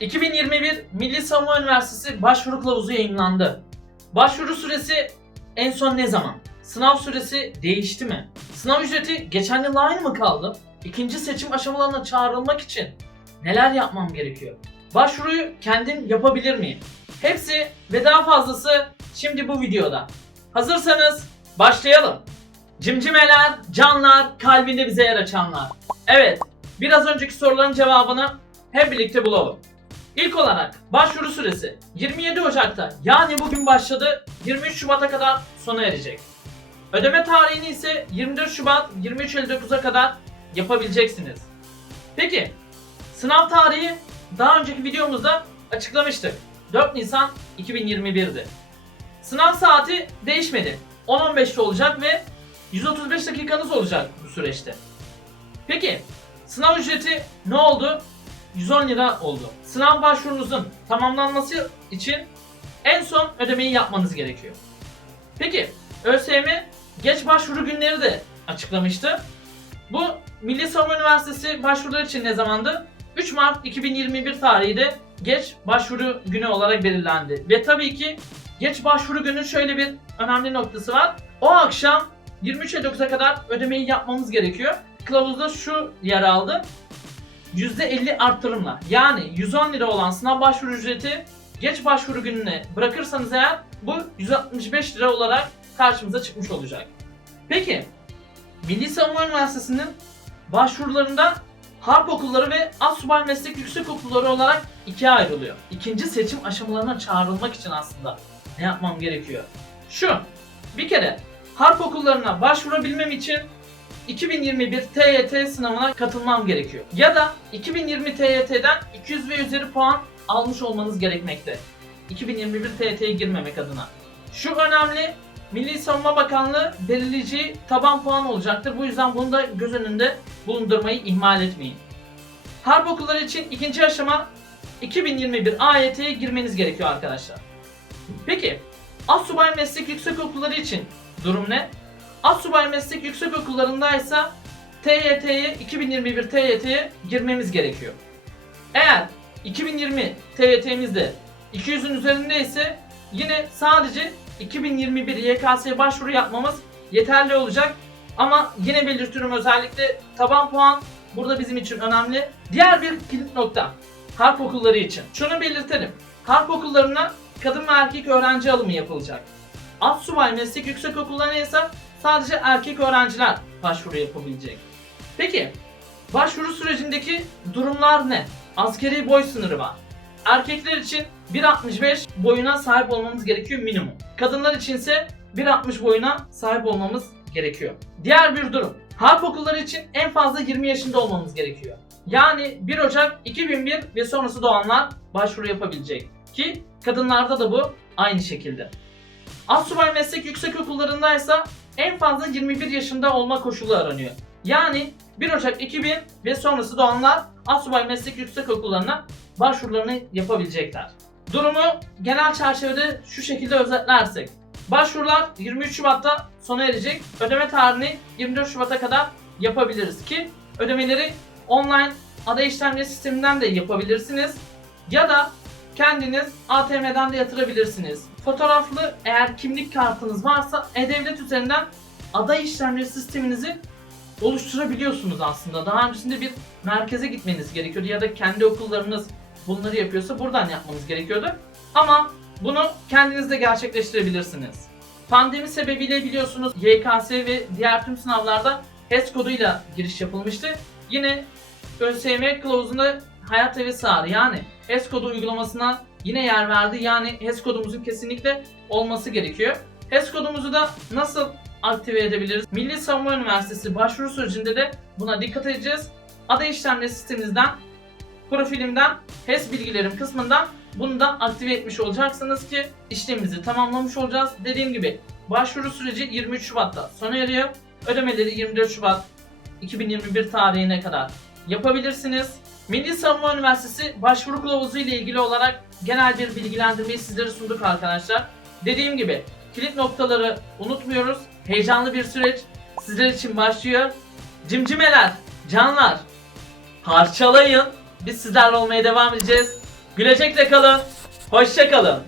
2021 Milli Savunma Üniversitesi başvuru kılavuzu yayınlandı. Başvuru süresi en son ne zaman? Sınav süresi değişti mi? Sınav ücreti geçen yıl aynı mı kaldı? İkinci seçim aşamalarına çağrılmak için neler yapmam gerekiyor? Başvuruyu kendim yapabilir miyim? Hepsi ve daha fazlası şimdi bu videoda. Hazırsanız başlayalım. Cimcimeler, canlar, kalbinde bize yer açanlar. Evet, biraz önceki soruların cevabını hep birlikte bulalım. İlk olarak başvuru süresi 27 Ocak'ta yani bugün başladı 23 Şubat'a kadar sona erecek. Ödeme tarihini ise 24 Şubat 23.59'a kadar yapabileceksiniz. Peki sınav tarihi daha önceki videomuzda açıklamıştık. 4 Nisan 2021'di. Sınav saati değişmedi. 10-15'te olacak ve 135 dakikanız olacak bu süreçte. Peki sınav ücreti ne oldu? 110 lira oldu. Sınav başvurunuzun tamamlanması için en son ödemeyi yapmanız gerekiyor. Peki ÖSYM geç başvuru günleri de açıklamıştı. Bu Milli Savunma Üniversitesi başvurular için ne zamandı? 3 Mart 2021 tarihi de geç başvuru günü olarak belirlendi. Ve tabii ki geç başvuru günün şöyle bir önemli noktası var. O akşam 23.59'a kadar ödemeyi yapmamız gerekiyor. Kılavuzda şu yer aldı. %50 arttırımla yani 110 lira olan sınav başvuru ücreti geç başvuru gününe bırakırsanız eğer bu 165 lira olarak karşımıza çıkmış olacak. Peki Milli Savunma Üniversitesi'nin başvurularında harp okulları ve asubay meslek yüksek okulları olarak ikiye ayrılıyor. İkinci seçim aşamalarına çağrılmak için aslında ne yapmam gerekiyor? Şu, bir kere harp okullarına başvurabilmem için 2021 TYT sınavına katılmam gerekiyor. Ya da 2020 TYT'den 200 ve üzeri puan almış olmanız gerekmekte. 2021 TYT'ye girmemek adına. Şu önemli, Milli Savunma Bakanlığı belirleyici taban puan olacaktır. Bu yüzden bunu da göz önünde bulundurmayı ihmal etmeyin. Harp okulları için ikinci aşama 2021 AYT'ye girmeniz gerekiyor arkadaşlar. Peki, Assubay Meslek Yüksek Okulları için durum ne? Assubay Meslek Yüksek Okullarındaysa TYT'ye 2021 TYT'ye girmemiz gerekiyor. Eğer 2020 TYT'mizde 200'ün üzerinde ise yine sadece 2021 YKS'ye başvuru yapmamız yeterli olacak. Ama yine belirtiyorum özellikle taban puan burada bizim için önemli. Diğer bir kilit nokta harp okulları için. Şunu belirtelim. Harp okullarına kadın ve erkek öğrenci alımı yapılacak. Assubay Meslek Yüksek Okullarına ise sadece erkek öğrenciler başvuru yapabilecek. Peki başvuru sürecindeki durumlar ne? Askeri boy sınırı var. Erkekler için 1.65 boyuna sahip olmamız gerekiyor minimum. Kadınlar için ise 1.60 boyuna sahip olmamız gerekiyor. Diğer bir durum. Harp okulları için en fazla 20 yaşında olmamız gerekiyor. Yani 1 Ocak 2001 ve sonrası doğanlar başvuru yapabilecek. Ki kadınlarda da bu aynı şekilde. Assubay Meslek Yüksek Okullarındaysa en fazla 21 yaşında olma koşulu aranıyor. Yani 1 Ocak 2000 ve sonrası doğanlar Assubay Meslek Yüksek Okullarına başvurularını yapabilecekler. Durumu genel çerçevede şu şekilde özetlersek. Başvurular 23 Şubat'ta sona erecek. Ödeme tarihini 24 Şubat'a kadar yapabiliriz ki ödemeleri online ada işlemleri sisteminden de yapabilirsiniz. Ya da kendiniz ATM'den de yatırabilirsiniz. Fotoğraflı eğer kimlik kartınız varsa E-Devlet üzerinden aday işlemleri sisteminizi oluşturabiliyorsunuz aslında. Daha öncesinde bir merkeze gitmeniz gerekiyordu ya da kendi okullarınız bunları yapıyorsa buradan yapmanız gerekiyordu. Ama bunu kendiniz de gerçekleştirebilirsiniz. Pandemi sebebiyle biliyorsunuz YKS ve diğer tüm sınavlarda HES koduyla giriş yapılmıştı. Yine ÖSYM kılavuzunda hayat ve sağır yani HES kodu uygulamasına yine yer verdi. Yani HES kodumuzun kesinlikle olması gerekiyor. HES kodumuzu da nasıl aktive edebiliriz? Milli Savunma Üniversitesi başvuru sürecinde de buna dikkat edeceğiz. Ada işlemleri sitemizden, profilimden, HES bilgilerim kısmından bunu da aktive etmiş olacaksınız ki işlemimizi tamamlamış olacağız. Dediğim gibi başvuru süreci 23 Şubat'ta sona eriyor. Ödemeleri 24 Şubat 2021 tarihine kadar yapabilirsiniz. Milli Savunma Üniversitesi başvuru kılavuzu ile ilgili olarak genel bir bilgilendirmeyi sizlere sunduk arkadaşlar. Dediğim gibi kilit noktaları unutmuyoruz. Heyecanlı bir süreç sizler için başlıyor. Cimcimeler, canlar, parçalayın. Biz sizlerle olmaya devam edeceğiz. Gülecekle kalın. Hoşça kalın.